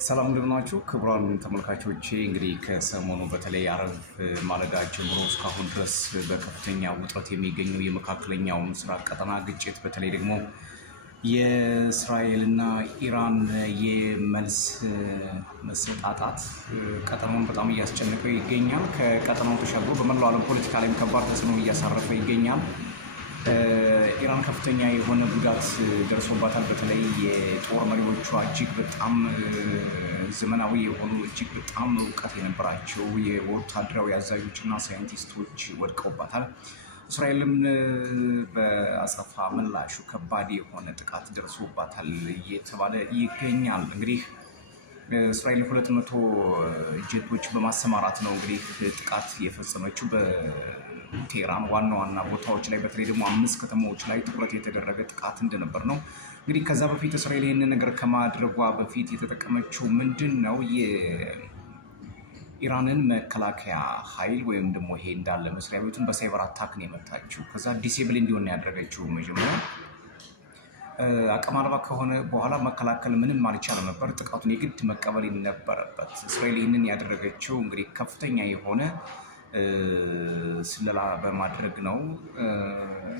ሰላም እንደምናችሁ ክቡራን ተመልካቾቼ እንግዲህ ከሰሞኑ በተለይ አረብ ማለዳ ጀምሮ እስካሁን ድረስ በከፍተኛ ውጥረት የሚገኘው የመካከለኛው ምስራቅ ቀጠና ግጭት በተለይ ደግሞ የእስራኤልና ኢራን የመልስ መሰጣጣት ቀጠናውን በጣም እያስጨነቀው ይገኛል። ከቀጠናው ተሻግሮ በመላው ዓለም ፖለቲካ ላይም ከባድ ተጽዕኖ እያሳረፈ ይገኛል። ኢራን ከፍተኛ የሆነ ጉዳት ደርሶባታል። በተለይ የጦር መሪዎቿ እጅግ በጣም ዘመናዊ የሆኑ እጅግ በጣም እውቀት የነበራቸው የወታደራዊ አዛዦችና ሳይንቲስቶች ወድቀውባታል። እስራኤልም በአጸፋ ምላሹ ከባድ የሆነ ጥቃት ደርሶባታል እየተባለ ይገኛል። እንግዲህ እስራኤል 200 ጀቶች በማሰማራት ነው እንግዲህ ጥቃት የፈጸመችው በቴህራን ዋና ዋና ቦታዎች ላይ በተለይ ደግሞ 5 ከተሞች ላይ ትኩረት የተደረገ ጥቃት እንደነበር ነው። እንግዲህ ከዛ በፊት እስራኤል ይህንን ነገር ከማድረጓ በፊት የተጠቀመችው ምንድን ነው? የኢራንን መከላከያ ኃይል ወይም ደግሞ ይሄ እንዳለ መስሪያ ቤቱን በሳይበር አታክ ነው የመታችው። ከዛ ዲሴብል እንዲሆን ያደረገችው መጀመሪያ አቅም አልባ ከሆነ በኋላ መከላከል ምንም አልቻለም ነበር። ጥቃቱን የግድ መቀበል ነበረበት። እስራኤል ይህንን ያደረገችው እንግዲህ ከፍተኛ የሆነ ስለላ በማድረግ ነው።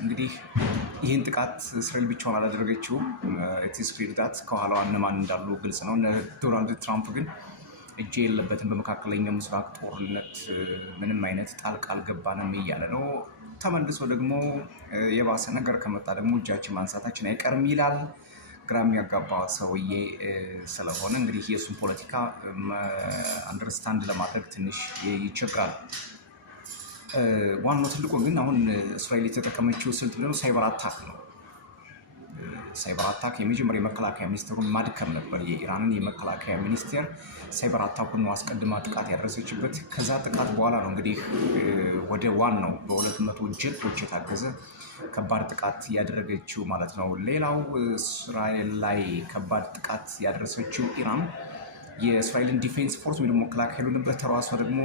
እንግዲህ ይህን ጥቃት እስራኤል ብቻዋን አላደረገችውም። ኢትስ ክሊር ዳት ከኋላዋ እነማን እንዳሉ ግልጽ ነው። ዶናልድ ትራምፕ ግን እጅ የለበትም በመካከለኛው ምስራቅ ጦርነት ምንም አይነት ጣልቃ አልገባንም እያለ ነው። ተመልሶ ደግሞ የባሰ ነገር ከመጣ ደግሞ እጃችን ማንሳታችን አይቀርም ይላል። ግራ የሚያጋባ ሰውዬ ስለሆነ እንግዲህ የእሱን ፖለቲካ አንደርስታንድ ለማድረግ ትንሽ ይቸግራል። ዋናው ትልቁ ግን አሁን እስራኤል የተጠቀመችው ስልት ደግሞ ሳይበር አታክ ነው። ሳይበር አታክ የመጀመሪያ የመከላከያ ሚኒስቴሩን ማድከም ነበር። የኢራንን የመከላከያ ሚኒስቴር ሳይበር አታኩን አስቀድማ ጥቃት ያደረሰችበት። ከዛ ጥቃት በኋላ ነው እንግዲህ ወደ ዋናው በ200 ጀቶች የታገዘ ከባድ ጥቃት ያደረገችው ማለት ነው። ሌላው እስራኤል ላይ ከባድ ጥቃት ያደረሰችው ኢራን የእስራኤልን ዲፌንስ ፎርስ ወይ ደግሞ መከላከያ ኃይሉን በተራሷ ደግሞ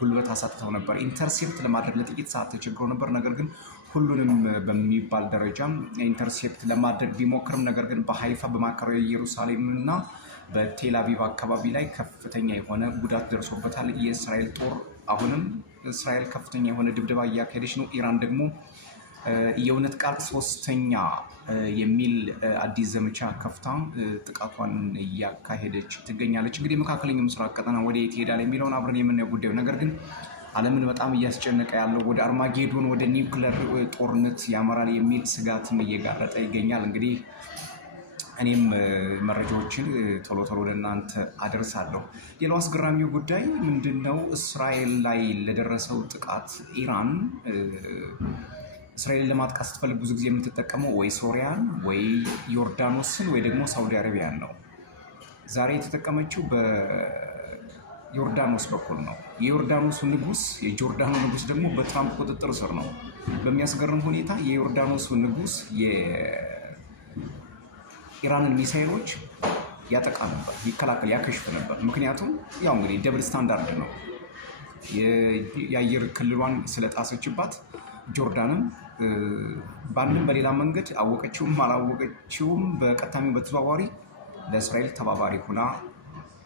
ጉልበት አሳጥተው ነበር። ኢንተርሴፕት ለማድረግ ለጥቂት ሰዓት ተቸግረው ነበር። ነገር ግን ሁሉንም በሚባል ደረጃም ኢንተርሴፕት ለማድረግ ቢሞክርም ነገር ግን በሃይፋ በማዕከላዊ ኢየሩሳሌም እና በቴል አቪቭ አካባቢ ላይ ከፍተኛ የሆነ ጉዳት ደርሶበታል። የእስራኤል ጦር አሁንም እስራኤል ከፍተኛ የሆነ ድብደባ እያካሄደች ነው። ኢራን ደግሞ የእውነት ቃል 3ኛ የሚል አዲስ ዘመቻ ከፍታ ጥቃቷን እያካሄደች ትገኛለች። እንግዲህ መካከለኛው ምስራቅ ቀጠና ወደ የት ይሄዳል የሚለውን አብረን የምናየው ጉዳዩ። ነገር ግን ዓለምን በጣም እያስጨነቀ ያለው ወደ አርማጌዶን ወደ ኒውክለር ጦርነት ያመራል የሚል ስጋትም እየጋረጠ ይገኛል። እንግዲህ እኔም መረጃዎችን ቶሎ ወደ እናንተ አደርሳለሁ። ሌላው አስገራሚው ጉዳይ ምንድነው? እስራኤል ላይ ለደረሰው ጥቃት ኢራን እስራኤልን ለማጥቃት ስትፈልግ ብዙ ጊዜ የምትጠቀመው ወይ ሶሪያን ወይ ዮርዳኖስን ወይ ደግሞ ሳውዲ አረቢያን ነው። ዛሬ የተጠቀመችው በዮርዳኖስ በኩል ነው። የዮርዳኖሱ ንጉስ የጆርዳኑ ንጉስ ደግሞ በትራምፕ ቁጥጥር ስር ነው። በሚያስገርም ሁኔታ የዮርዳኖሱ ንጉስ የኢራንን ሚሳይሎች ያጠቃ ነበር፣ ይከላከል፣ ያከሽፍ ነበር። ምክንያቱም ያው እንግዲህ ደብል ስታንዳርድ ነው። የአየር ክልሏን ስለጣሰችባት ጆርዳንም በአንድም በሌላ መንገድ አወቀችውም አላወቀችውም በቀጥታም በተዘዋዋሪ ለእስራኤል ተባባሪ ሆና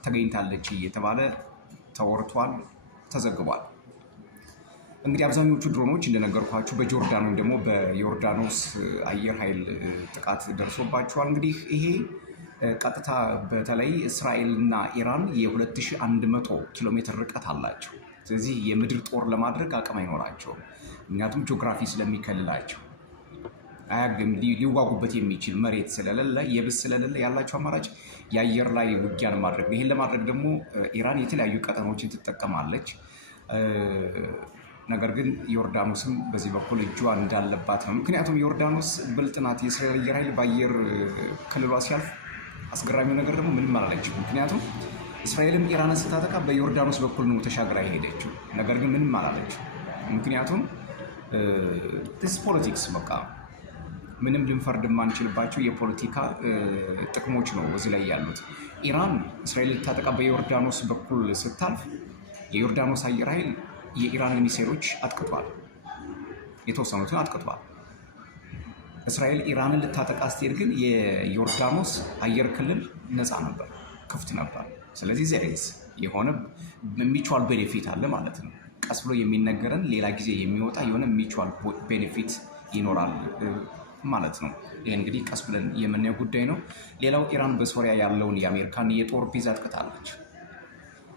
ተገኝታለች እየተባለ ተወርቷል፣ ተዘግቧል። እንግዲህ አብዛኞቹ ድሮኖች እንደነገርኳችሁ በጆርዳን ወይም ደግሞ በዮርዳኖስ አየር ኃይል ጥቃት ደርሶባቸዋል። እንግዲህ ይሄ ቀጥታ በተለይ እስራኤልና ኢራን የ2100 ኪሎ ሜትር ርቀት አላቸው። ስለዚህ የምድር ጦር ለማድረግ አቅም አይኖራቸውም። ምክንያቱም ጂኦግራፊ ስለሚከልላቸው ሊዋጉበት የሚችል መሬት ስለሌለ የብስ ስለሌለ ያላቸው አማራጭ የአየር ላይ ውጊያን ማድረግ ነው። ይህን ለማድረግ ደግሞ ኢራን የተለያዩ ቀጠናዎችን ትጠቀማለች። ነገር ግን ዮርዳኖስም በዚህ በኩል እጇ እንዳለባት ነው። ምክንያቱም ዮርዳኖስ ብልጥ ናት። የእስራኤል አየር ኃይል በአየር ክልሏ ሲያልፍ አስገራሚው ነገር ደግሞ ምንም አላለችም። ምክንያቱም እስራኤልም ኢራንን ስታጠቃ በዮርዳኖስ በኩል ነው ተሻግራ የሄደችው። ነገር ግን ምንም አላለችም። ምክንያቱም ፖለቲክስ በቃ ምንም ልንፈርድ የማንችልባቸው የፖለቲካ ጥቅሞች ነው እዚህ ላይ ያሉት። ኢራን እስራኤል ልታጠቃ በዮርዳኖስ በኩል ስታልፍ የዮርዳኖስ አየር ኃይል የኢራንን ሚሳይሎች አጥቅቷል፣ የተወሰኑትን አጥቅቷል። እስራኤል ኢራንን ልታጠቃ ስትሄድ ግን የዮርዳኖስ አየር ክልል ነፃ ነበር፣ ክፍት ነበር። ስለዚህ ዘሬዝ የሆነ ሚቹዋል ቤኔፊት አለ ማለት ነው። ቀስ ብሎ የሚነገረን ሌላ ጊዜ የሚወጣ የሆነ ሚቹዋል ቤኔፊት ይኖራል ማለት ነው። ይህ እንግዲህ ቀስ ብለን የምናየው ጉዳይ ነው። ሌላው ኢራን በሶሪያ ያለውን የአሜሪካን የጦር ቤዝ አጥቅታለች።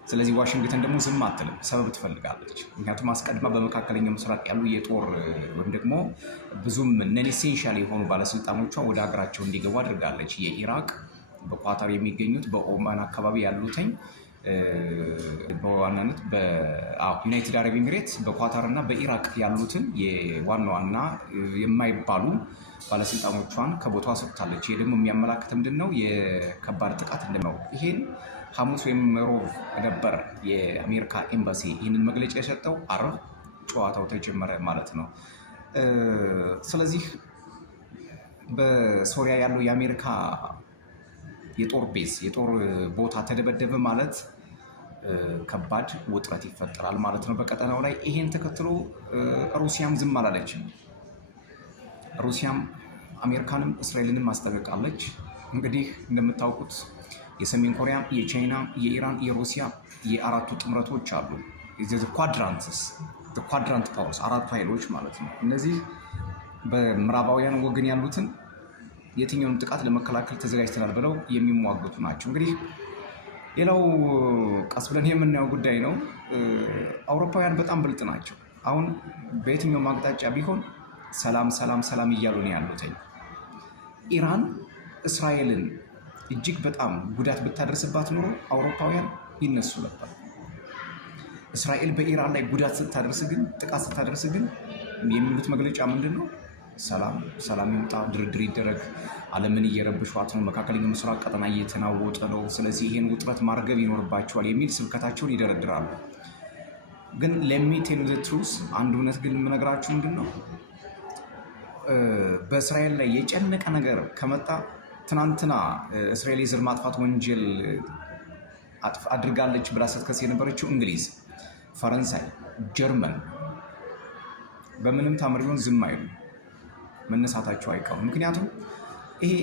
ስለዚህ ዋሽንግተን ደግሞ ዝም አትልም፣ ሰበብ ትፈልጋለች። ምክንያቱም አስቀድማ በመካከለኛው ምስራቅ ያሉ የጦር ወይም ደግሞ ብዙም ነን ኢሴንሻል የሆኑ ባለስልጣኖቿ ወደ ሀገራቸው እንዲገቡ አድርጋለች። የኢራቅ በኳታር የሚገኙት በኦማን አካባቢ ያሉትኝ በዋናነት በዩናይትድ አረብ ኤሚሬት በኳታር እና በኢራቅ ያሉትን የዋና ዋና የማይባሉ ባለስልጣኖቿን ከቦታው አስወጥታለች። ይህ ደግሞ የሚያመላክት ምንድን ነው? የከባድ ጥቃት እንደነው። ይሄን ሐሙስ ወይም ሮብ ነበር የአሜሪካ ኤምባሲ ይህንን መግለጫ የሰጠው። አርብ ጨዋታው ተጀመረ ማለት ነው። ስለዚህ በሶሪያ ያለው የአሜሪካ የጦር ቤዝ የጦር ቦታ ተደበደበ ማለት ከባድ ውጥረት ይፈጠራል ማለት ነው በቀጠናው ላይ። ይሄን ተከትሎ ሩሲያም ዝም አላለችም። ሩሲያም አሜሪካንም እስራኤልንም ማስጠንቀቃለች። እንግዲህ እንደምታውቁት የሰሜን ኮሪያ፣ የቻይና፣ የኢራን፣ የሩሲያ የአራቱ ጥምረቶች አሉ። ኳድራንት ፓወርስ አራቱ ኃይሎች ማለት ነው። እነዚህ በምዕራባውያን ወገን ያሉትን የትኛውን ጥቃት ለመከላከል ተዘጋጅተናል ብለው የሚሟገቱ ናቸው። እንግዲህ ሌላው ቀስ ብለን የምናየው ጉዳይ ነው። አውሮፓውያን በጣም ብልጥ ናቸው። አሁን በየትኛው አቅጣጫ ቢሆን ሰላም ሰላም ሰላም እያሉ ነው ያሉት። ኢራን እስራኤልን እጅግ በጣም ጉዳት ብታደርስባት ኖሮ አውሮፓውያን ይነሱ ነበር። እስራኤል በኢራን ላይ ጉዳት ስታደርስ ግን ጥቃት ስታደርስ ግን የሚሉት መግለጫ ምንድን ነው? ሰላም ይምጣ፣ ድርድር ይደረግ፣ ዓለምን እየረብሿት ነው፣ መካከለኛው ምስራቅ ቀጠና እየተናወጠ ነው፣ ስለዚህ ይሄን ውጥረት ማርገብ ይኖርባቸዋል የሚል ስብከታቸውን ይደረድራሉ። ግን ለሚቴል ዘ ትሩስ አንድ እውነት ግን የምነግራችሁ ምንድን ነው? በእስራኤል ላይ የጨነቀ ነገር ከመጣ ትናንትና እስራኤል የዘር ማጥፋት ወንጀል አድርጋለች ብላ ስትከስ የነበረችው እንግሊዝ፣ ፈረንሳይ፣ ጀርመን በምንም ታምር ቢሆን ዝም አይሉ፣ መነሳታቸው አይቀሩም። ምክንያቱም ይሄ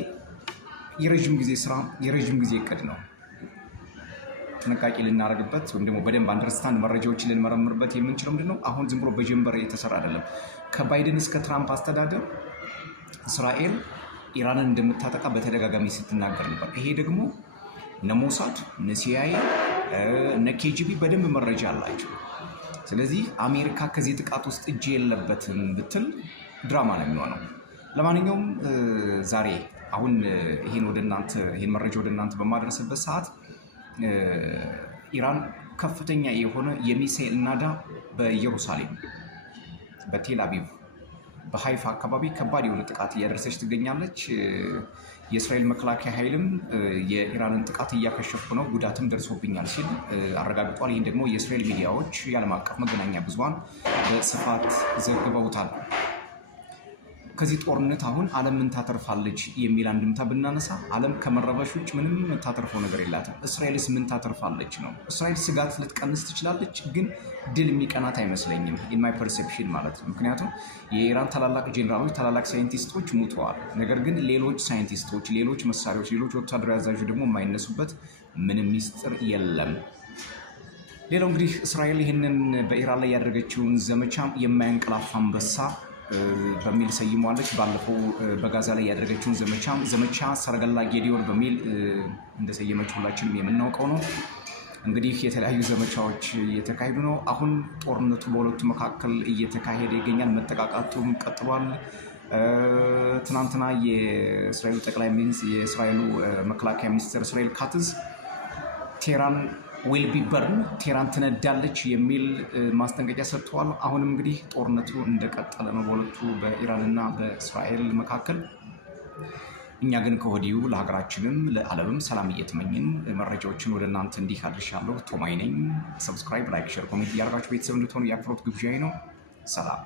የረዥም ጊዜ ስራ የረዥም ጊዜ እቅድ ነው። ጥንቃቄ ልናደርግበት ወይም ደግሞ በደንብ አንደርስታንድ መረጃዎችን ልንመረምርበት የምንችለው ምንድን ነው? አሁን ዝም ብሎ በጀንበር የተሰራ አይደለም። ከባይደን እስከ ትራምፕ አስተዳደር እስራኤል ኢራንን እንደምታጠቃ በተደጋጋሚ ስትናገር ነበር። ይሄ ደግሞ እነ ሞሳድ፣ እነ ሲአይኤ፣ እነ ኬጂቢ በደንብ መረጃ አላቸው። ስለዚህ አሜሪካ ከዚህ ጥቃት ውስጥ እጅ የለበትም ብትል ድራማ ነው የሚሆነው። ለማንኛውም ዛሬ አሁን ይሄን መረጃ ወደ እናንተ በማድረስበት ሰዓት ኢራን ከፍተኛ የሆነ የሚሳኤል ናዳ በኢየሩሳሌም፣ በቴል አቪቭ፣ በሃይፋ አካባቢ ከባድ የሆነ ጥቃት እያደረሰች ትገኛለች። የእስራኤል መከላከያ ኃይልም የኢራንን ጥቃት እያከሸፉ ነው፣ ጉዳትም ደርሶብኛል ሲል አረጋግጧል። ይህን ደግሞ የእስራኤል ሚዲያዎች፣ የዓለም አቀፍ መገናኛ ብዙሃን በስፋት ዘግበውታል። ከዚህ ጦርነት አሁን ዓለም ምን ታተርፋለች የሚል አንድምታ ብናነሳ ዓለም ከመረበሽ ውጭ ምንም የምታተርፈው ነገር የላትም። እስራኤልስ ምን ታተርፋለች ነው። እስራኤል ስጋት ልትቀንስ ትችላለች፣ ግን ድል የሚቀናት አይመስለኝም፣ ኢን ማይ ፐርሴፕሽን ማለት ነው። ምክንያቱም የኢራን ታላላቅ ጄኔራሎች፣ ታላላቅ ሳይንቲስቶች ሙተዋል። ነገር ግን ሌሎች ሳይንቲስቶች፣ ሌሎች መሳሪያዎች፣ ሌሎች ወታደራዊ አዛዦች ደግሞ የማይነሱበት ምንም ሚስጥር የለም። ሌላው እንግዲህ እስራኤል ይህንን በኢራን ላይ ያደረገችውን ዘመቻ የማያንቀላፋ አንበሳ በሚል ሰይሟለች። ባለፈው በጋዛ ላይ ያደረገችውን ዘመቻ ሰረገላ ጌዲዮን በሚል እንደሰየመች ሁላችንም የምናውቀው ነው። እንግዲህ የተለያዩ ዘመቻዎች እየተካሄዱ ነው። አሁን ጦርነቱ በሁለቱ መካከል እየተካሄደ ይገኛል። መጠቃቃቱም ቀጥሏል። ትናንትና የእስራኤሉ ጠቅላይ ሚኒስትር የእስራኤሉ መከላከያ ሚኒስትር እስራኤል ካትዝ ቴህራን ዊል ቢ በርን ቴህራን ትነዳለች የሚል ማስጠንቀቂያ ሰጥተዋል። አሁንም እንግዲህ ጦርነቱ እንደቀጠለ ነው በሁለቱ በኢራንና በእስራኤል መካከል። እኛ ግን ከወዲሁ ለሀገራችንም ለዓለምም ሰላም እየተመኝን መረጃዎችን ወደ እናንተ እንዲህ አድርሻለሁ። ቶማይ ነኝ። ሰብስክራይብ፣ ላይክ፣ ሼር፣ ኮሜንት እያደረጋችሁ ቤተሰብ እንድትሆኑ የአክብሮት ግብዣዬ ነው። ሰላም።